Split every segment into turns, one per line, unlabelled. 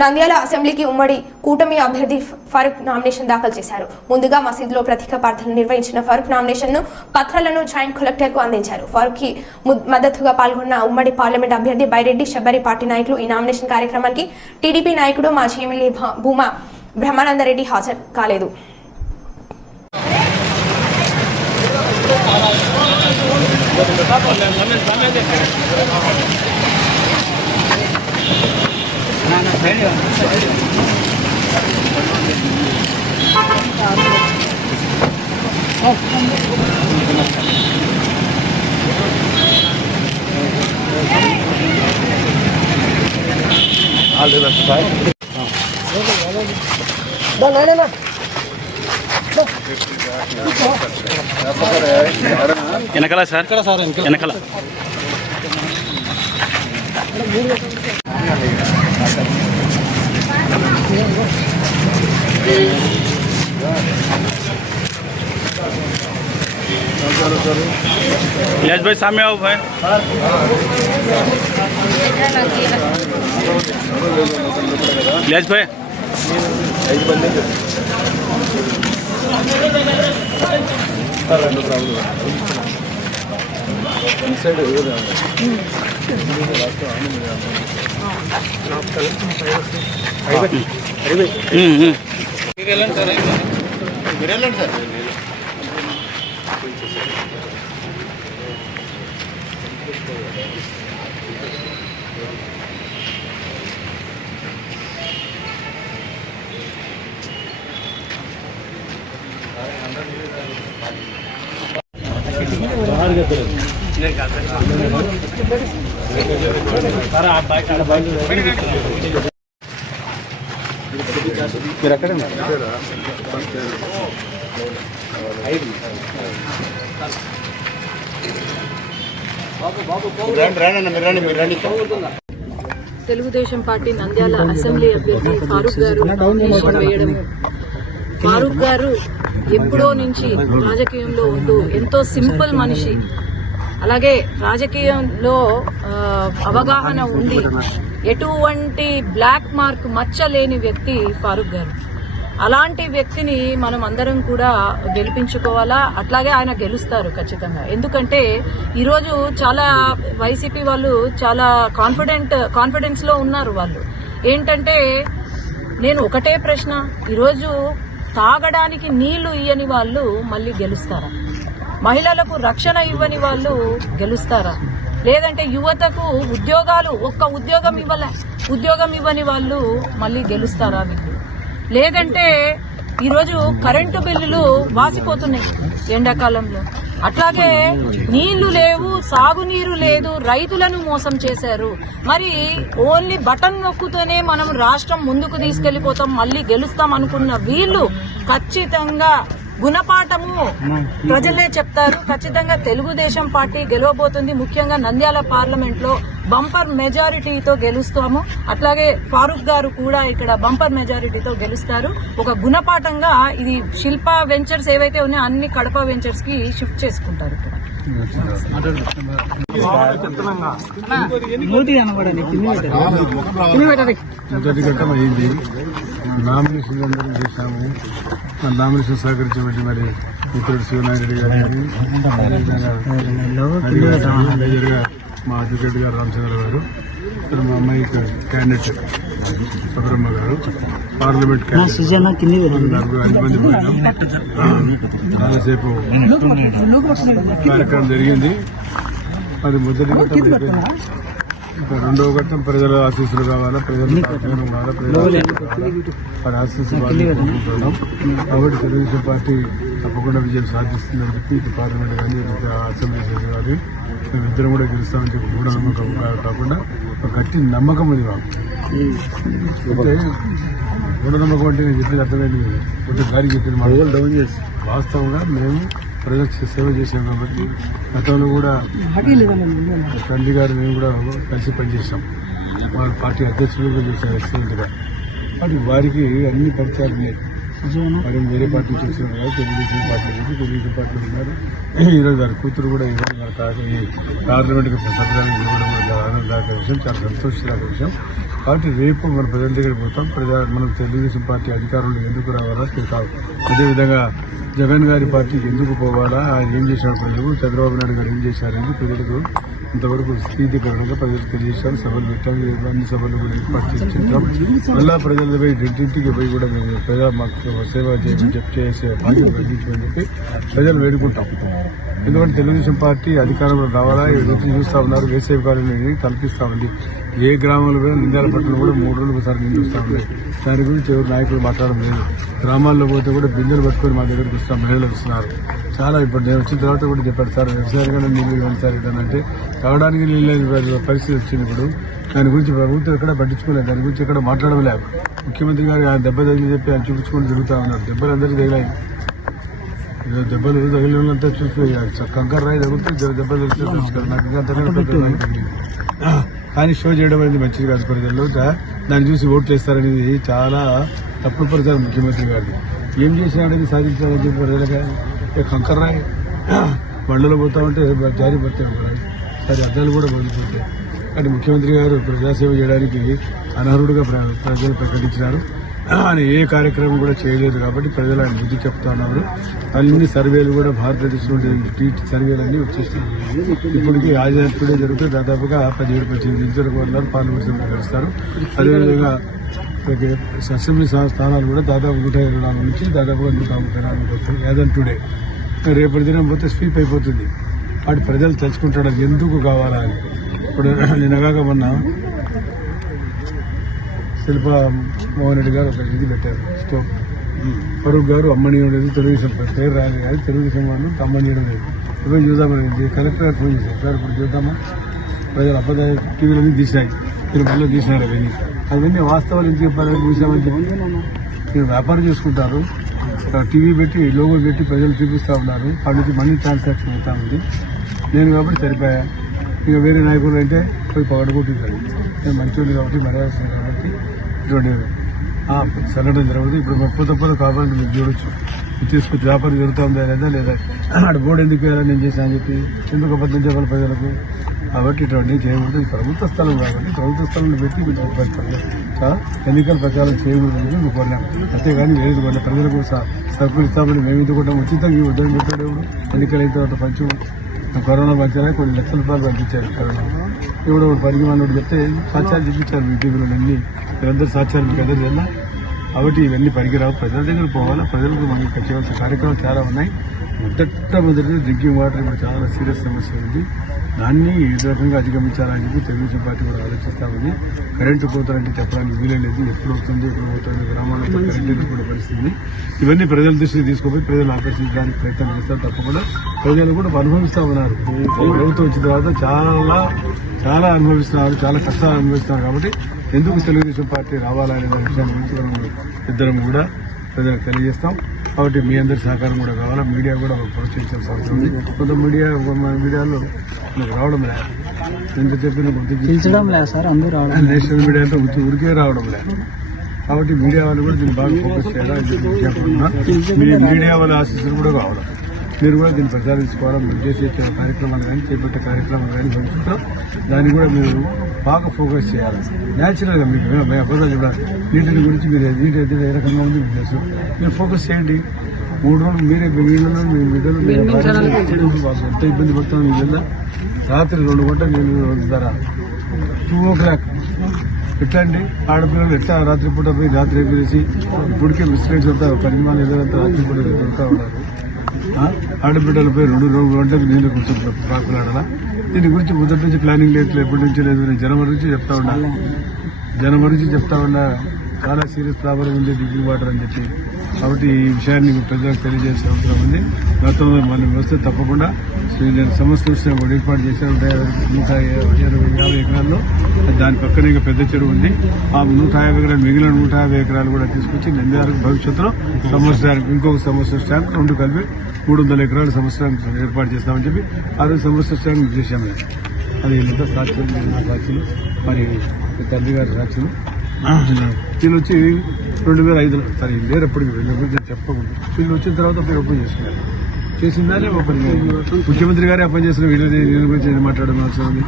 నంద్యాల అసెంబ్లీకి ఉమ్మడి కూటమి అభ్యర్థి ఫరూక్ నామినేషన్ దాఖలు చేశారు. ముందుగా మసీదులో ప్రతీక ప్రార్థనలు నిర్వహించిన ఫరూక్ నామినేషన్ను పత్రాలను జాయింట్ కలెక్టర్కు అందించారు. ఫరూక్కి మద్దతుగా పాల్గొన్న ఉమ్మడి పార్లమెంట్ అభ్యర్థి బైరెడ్డి శబరి పార్టీ నాయకులు ఈ నామినేషన్ కార్యక్రమానికి టీడీపీ నాయకుడు మాజీ ఎమ్మెల్యే భూమా బ్రహ్మానందరెడ్డి హాజరు కాలేదు.
వెనకాల సార్ వెనకాల યશભાઈ સામે આવો ભાઈ યશભાઈ ಹ್ಞೂ ಹ್ಞೂ यश भाई सामने आओ भाई यश भाई మీరు ఎక్కడ
తెలుగుదేశం పార్టీ నంద్యాల అసెంబ్లీ అభ్యర్థి ఫారూక్ గారు వేయడం ఫారూక్ గారు ఎప్పుడో నుంచి రాజకీయంలో ఉంటూ ఎంతో సింపుల్ మనిషి. అలాగే రాజకీయంలో అవగాహన ఉంది ఎటువంటి బ్లాక్ మార్క్ మచ్చ లేని వ్యక్తి ఫారూక్ గారు. అలాంటి వ్యక్తిని మనం అందరం కూడా గెలిపించుకోవాలా? అట్లాగే ఆయన గెలుస్తారు ఖచ్చితంగా. ఎందుకంటే ఈరోజు చాలా వైసీపీ వాళ్ళు చాలా కాన్ఫిడెంట్ కాన్ఫిడెన్స్లో ఉన్నారు వాళ్ళు. ఏంటంటే నేను ఒకటే ప్రశ్న. ఈరోజు తాగడానికి నీళ్ళు ఇయ్యని వాళ్ళు మళ్ళీ గెలుస్తారా? మహిళలకు రక్షణ ఇవ్వని వాళ్ళు గెలుస్తారా? లేదంటే యువతకు ఉద్యోగాలు ఒక్క ఉద్యోగం ఇవ్వలే. ఉద్యోగం ఇవ్వని వాళ్ళు మళ్ళీ గెలుస్తారా మీకు? లేదంటే ఈరోజు కరెంటు బిల్లులు వాసిపోతున్నాయి ఎండాకాలంలో. అట్లాగే నీళ్ళు లేవు సాగునీరు లేదు రైతులను మోసం చేశారు. మరి ఓన్లీ బటన్ నొక్కుతూనే మనం రాష్ట్రం ముందుకు తీసుకెళ్ళిపోతాం మళ్ళీ గెలుస్తాం అనుకున్న వీళ్ళు ఖచ్చితంగా గుణపాఠము ప్రజలే చెప్తారు. ఖచ్చితంగా తెలుగుదేశం పార్టీ గెలవబోతుంది. ముఖ్యంగా నంద్యాల పార్లమెంట్లో బంపర్ మెజారిటీతో గెలుస్తాము. అట్లాగే ఫారూక్ గారు కూడా ఇక్కడ బంపర్ మెజారిటీతో గెలుస్తారు. ఒక గుణపాఠంగా ఇది శిల్ప వెంచర్స్ ఏవైతే ఉన్నాయో అన్ని కడప వెంచర్స్కి షిఫ్ట్ చేసుకుంటారు ఇక్కడ.
అయింది నామినేషన్ అందరం చేశాము. ఆ నామినేషన్ సహకరించబట్టి మరి మిత్రుడు శివనాయుడు గారు మేజర్గా మా అడ్వకేట్ గారు రామచంద్ర గారు ఇక్కడ మా అమ్మాయి క్యాండిడేట్ సుబ్రహ్మ గారు పార్లమెంట్ చాలాసేపు కార్యక్రమం జరిగింది. అది మొదటి రెండవ ఘట్టం ప్రజల ఆశీస్సులు కావాలా? ప్రజల సహకారం కావాలా? ఆశీస్సులు కాబట్టి తెలుగుదేశం పార్టీ తప్పకుండా విజయం సాధిస్తుందని చెప్పి ఇటు పార్లమెంట్ కానీ అసెంబ్లీ సెషన్ కానీ మేమిద్దరం కూడా గెలుస్తామని చెప్పి కూడా నమ్మకం కాకుండా ఒక గట్టి నమ్మకం ఉంది మాకు. అయితే మూఢ నమ్మకం అంటే నేను చెప్పేది అర్థమైంది కదా. కొంచెం గారికి చెప్పింది మాకు. వాస్తవంగా మేము ప్రజలకు సేవ చేశాం కాబట్టి గతంలో కూడా తండ్రి గారు మేము కూడా కలిసి పనిచేస్తాం వారి పార్టీ అధ్యక్షులు కూడా చేశారు కాబట్టి వారికి అన్ని పరిచయాలు ఉన్నాయి. మరి వేరే పార్టీ నుంచి తెలుగుదేశం పార్టీ ఉంది తెలుగుదేశం పార్టీ ఉన్నారు. ఈరోజు వారి కూతురు కూడా ఈరోజు మన పార్లమెంట్కి ఈ ఇవ్వడం ఆనందదాయక విషయం చాలా సంతోషదాయక విషయం. కాబట్టి రేపు మన ప్రజల దగ్గరికి పోతాం. ప్రజా మనం తెలుగుదేశం పార్టీ అధికారంలో ఎందుకు రావాలో అదేవిధంగా జగన్ గారి పార్టీకి ఎందుకు పోవాలా? ఆయన ఏం చేశారు ప్రజలు? చంద్రబాబు నాయుడు గారు ఏం చేశారని ప్రజలకు ఇంతవరకు స్థితికరణగా ప్రజలకు తెలియజేశాం సభలు పెట్టాం అన్ని సభలు కూడా ఏర్పాటు చేస్తుంటాం మళ్ళా ప్రజల పోయి ఇంటింటికి పోయి కూడా మేము ప్రజా మాకు సేవ చేయమని చెప్పి చేసే బాధ్యత అందించమని చెప్పి ప్రజలు వేడుకుంటాం. ఎందుకంటే తెలుగుదేశం పార్టీ అధికారంలో రావాలా? ఎదురు చూస్తూ ఉన్నారు. వేసవి కాలంలో తలపిస్తూ ఉంది. ఏ గ్రామంలో కూడా నిందాల పట్టణం కూడా మూడు రోజులు ఒకసారి నీళ్ళు ఉంది. ఉన్నాయి దాని గురించి ఎవరు నాయకులు మాట్లాడడం లేదు. గ్రామాల్లో పోతే కూడా బిందెలు పట్టుకొని మా దగ్గరికి వస్తున్నారు మహిళలు వస్తున్నారు. చాలా ఇప్పుడు నేను వచ్చిన తర్వాత కూడా చెప్పారు సార్ వ్యవసాయంగా నీళ్ళు ఇవ్వండి సార్ ఏంటంటే తాగడానికి నీళ్ళు పరిస్థితి వచ్చింది ఇప్పుడు. దాని గురించి ప్రభుత్వం ఎక్కడ పట్టించుకోలేదు. దాని గురించి ఎక్కడ మాట్లాడలేదు ముఖ్యమంత్రి గారు ఆయన దెబ్బ తగిలి చెప్పి ఆయన చూపించుకొని తిరుగుతూ ఉన్నారు. దెబ్బలు అందరికీ తగిలాయి. దెబ్బలు తగిలిన వాళ్ళంతా చూసి కంకర్ రాయి తగ్గుతుంది దెబ్బలు. కానీ షో చేయడం అనేది మంచిది కాదు ప్రజల్లో. దాన్ని చూసి ఓట్లు వేస్తారనేది చాలా తప్పుడు ప్రచారం ముఖ్యమంత్రి గారిని ఏం చేసినాడని సాధించాలని చెప్పి ప్రజలకి కంకర్ రాయి. బండ్లలో పోతా ఉంటే జారి పడతాయి రాయి. సరే అద్దాలు కూడా పడిపోతాయి కానీ ముఖ్యమంత్రి గారు ప్రజాసేవ చేయడానికి అనర్హుడుగా ప్ర- ప్రజలు ప్రకటించినారు. ఆయన ఏ కార్యక్రమం కూడా చేయలేదు కాబట్టి ప్రజలు ఆయన బుద్ధి చెప్తా ఉన్నారు. అన్ని సర్వేలు కూడా భారతదేశంలో టీచ్ సర్వేలు అన్నీ వచ్చేస్తాయి ఇప్పటికీ ఆజాద్ జరుగుతుంది. దాదాపుగా పదిహేడు పద్దెనిమిది నిమిషాలకు వెళ్ళారు పార్లమెంట్ గెలుస్తారు అదేవిధంగా అసెంబ్లీ స్థానాలు కూడా దాదాపు నూట ఇరవై నాలుగు నుంచి దాదాపుగా నూట ముప్పై నాలుగు వస్తాయి యాదన్ టుడే. రేపటి దినం పోతే స్వీప్ అయిపోతుంది. వాటి ప్రజలు తెలుసుకుంటాడు ఎందుకు కావాలా అని. ఇప్పుడు నిన్నగాక మొన్న శిల్ప మోహన్ రెడ్డి గారు ఒక ఇది పెట్టారు స్టోక్. ఫరూక్ గారు అమ్మని ఉండేది తెలుగుదేశం పేరు రాలేదు కానీ తెలుగుదేశం వాళ్ళు అమ్మని ఉండేది. ఇప్పుడు చూద్దామని కలెక్టర్ గారు ఫోన్ చేశారు. సార్ ఇప్పుడు చూద్దామా? ప్రజలు అబద్ధాలు టీవీలన్నీ తీసినాయి తిరుపతిలో తీసినారు అవన్నీ. అవన్నీ వాస్తవాలు ఎందుకు చెప్పాలని చూసామని చెప్పి. మీరు వ్యాపారం చేసుకుంటారు. టీవీ పెట్టి లోగో పెట్టి ప్రజలు చూపిస్తూ ఉన్నారు. వాటి నుంచి మనీ ట్రాన్సాక్షన్ అవుతా ఉంది. నేను కాబట్టి సరిపోయా. ఇక వేరే నాయకులు అంటే పోయి పగడగొట్టింటారు నేను మంచోళ్ళు కాబట్టి మర్యాద కాబట్టి ఇటువంటి ఆ సంఘటన జరుగుతుంది. ఇప్పుడు ముప్పై తప్పదు కావాలని మీరు చూడొచ్చు. తీసుకొచ్చి వ్యాపారం జరుగుతుందా లేదా లేదా ఆడ బోర్డు ఎందుకు వేయాలని నేను చేశాను అని చెప్పి ఎందుకు అబద్ధం చెప్పాలి ప్రజలకు? కాబట్టి ఇటువంటి చేయకూడదు. ప్రభుత్వ స్థలం కాబట్టి ప్రభుత్వ స్థలంలో పెట్టి కొంచెం ఇబ్బంది ఎన్నికల ప్రచారం చేయకూడదు మేము కోరినాం. అంతేగాని వేరేది వాళ్ళ ప్రజలకు సరుకులు ఇస్తామని మేము ఇది కూడా ఉచితంగా ఉద్యోగం పెట్టాడు ఎవరు? ఎన్నికలు అయిన తర్వాత పంచు కరోనా పంచారా కొన్ని లక్షల రూపాయలు పంపించారు కరోనా. ఇప్పుడు పరికి మనోడు చెప్తే సాక్ష్యాలు చూపించారు మీ టీవీలో అన్ని. మీరందరూ సాక్ష్యాలు మీకు ఎదురు కాబట్టి ఇవన్నీ పనికిరావు. ప్రజల దగ్గర పోవాలా? ప్రజలకు మనకి చేయవలసిన కార్యక్రమాలు చాలా ఉన్నాయి. మొదట డ్రింకింగ్ వాటర్ ఇప్పుడు చాలా సీరియస్ సమస్య ఉంది. దాన్ని ఏ రకంగా అధిగమించాలని చెప్పి తెలుగుదేశం పార్టీ కూడా ఆలోచిస్తా ఉంది. కరెంటు పోతారంటే చెప్పడానికి వీలలేదు ఎప్పుడు వస్తుంది ఎప్పుడు పోతుంది గ్రామాల్లో కరెంటు కూడా పరిస్థితి ఇవన్నీ ప్రజల దృష్టికి తీసుకుపోయి ప్రజలు ఆకర్షించడానికి ప్రయత్నం చేస్తారు తప్పకుండా. ప్రజలు కూడా అనుభవిస్తా ఉన్నారు. ప్రభుత్వం వచ్చిన తర్వాత చాలా చాలా అనుభవిస్తున్నారు చాలా కష్టాలు అనుభవిస్తున్నారు కాబట్టి ఎందుకు తెలుగుదేశం పార్టీ రావాలనే దాని విషయాన్ని గురించి మనం ఇద్దరం కూడా ప్రజలకు తెలియజేస్తాం. కాబట్టి మీ అందరి సహకారం కూడా కావాలా? మీడియా కూడా ప్రోత్సహించాల్సిన అవసరం ఉంది. కొంత మీడియా మీడియాలో మీకు రావడం లేదు. ఎంత చెప్పిన
పిలిచడం లేదు సార్ అందరూ రావడం
నేషనల్ మీడియా అంటే ఉత్తి ఉరికే రావడం లేదు. కాబట్టి మీడియా వాళ్ళు కూడా దీన్ని బాగా ఫోకస్ చేయాలి? మీ మీడియా వాళ్ళ ఆశీస్సులు కూడా కావాలి? మీరు కూడా దీన్ని ప్రచారించుకోవాలి మీరు చేసే కార్యక్రమాలు కానీ చేపట్టే కార్యక్రమాలు కానీ భవిష్యత్తులో దాన్ని కూడా మీరు బాగా ఫోకస్ చేయాలి. న్యాచురల్గా మీకు అబద్ధాలు చూడాలి నీటిని గురించి మీరు నీటి అయితే ఏ రకంగా ఉంది మీకు తెలుసు. మీరు ఫోకస్ చేయండి. మూడు రోజులు మీరే మీ నీళ్ళలో మీ బిడ్డలు మీ ఎంత ఇబ్బంది పడుతున్నాం మీకు తెలుసా? రాత్రి రెండు గంటలు నీళ్ళు వదులుతారా టూ ఓ క్లాక్ ఎట్లా అండి ఆడపిల్లలు ఎట్లా రాత్రి పూట పోయి రాత్రి ఎగిరేసి ఇప్పటికే బిస్కెట్స్ అంతా పరిమాణం ఎదురంతా రాత్రి పూట దొరుకుతా ఉన్నారు ఆడబిడ్డలపై రెండు రెండు గంటలకు నీళ్ళు కూర్చుంటారు పాకులాడాలా దీని గురించి మొదటి నుంచి ప్లానింగ్ లేదు ఎప్పటి నుంచి లేదు. నేను జనవరి నుంచి చెప్తా ఉన్నా. జనవరి నుంచి చెప్తా ఉన్నా చాలా సీరియస్ ప్రాబ్లం ఉంది డ్రింకింగ్ వాటర్ అని చెప్పి. కాబట్టి ఈ విషయాన్ని ప్రజలకు తెలియజేసే అవసరం ఉంది. గతంలో మనం వస్తే తప్పకుండా నేను సంస్థ ఏర్పాటు చేశాను నూట ఇరవై యాభై ఎకరాల్లో. దాని పక్కన ఇంకా పెద్ద చెరువు ఉంది. ఆ నూట యాభై ఎకరాలు మిగిలిన నూట యాభై ఎకరాలు కూడా తీసుకొచ్చి నంద్యాలకు భవిష్యత్తులో సంవత్సరానికి ఇంకొక సంవత్సరం స్టాంప్ రెండు కలిపి మూడు వందల ఎకరాలు సంవత్సరానికి ఏర్పాటు చేస్తామని చెప్పి ఆరు సంవత్సర సంవత్సరం స్టాంప్ చేశాము అది వీళ్ళంతా సాక్షులు నా సాక్షులు. మరి తండ్రి గారి సాక్షులు. వీళ్ళు వచ్చి రెండు వేల ఐదులో సరే లేరు ఎప్పటికి వీళ్ళ గురించి చెప్పకూడదు. వీళ్ళు వచ్చిన తర్వాత మీరు ఓపెన్ చేసుకున్నారు. చేయాలి ముఖ్యమంత్రి గారే ఓపెన్ చేసిన వీళ్ళ వీళ్ళ గురించి మాట్లాడడం అవసరం ఉంది.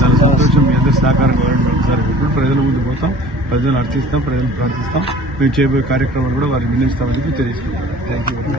చాలా సంతోషం. మీ అందరి సహకారం ఒకసారి ఇప్పుడు ప్రజల ముందు పోతాం. ప్రజలను అర్థిస్తాం ప్రజలను ప్రార్థిస్తాం. మేము చేయబోయే కార్యక్రమాలు కూడా వారికి వినిస్తామని తెలియజేస్తున్నాం. Thank you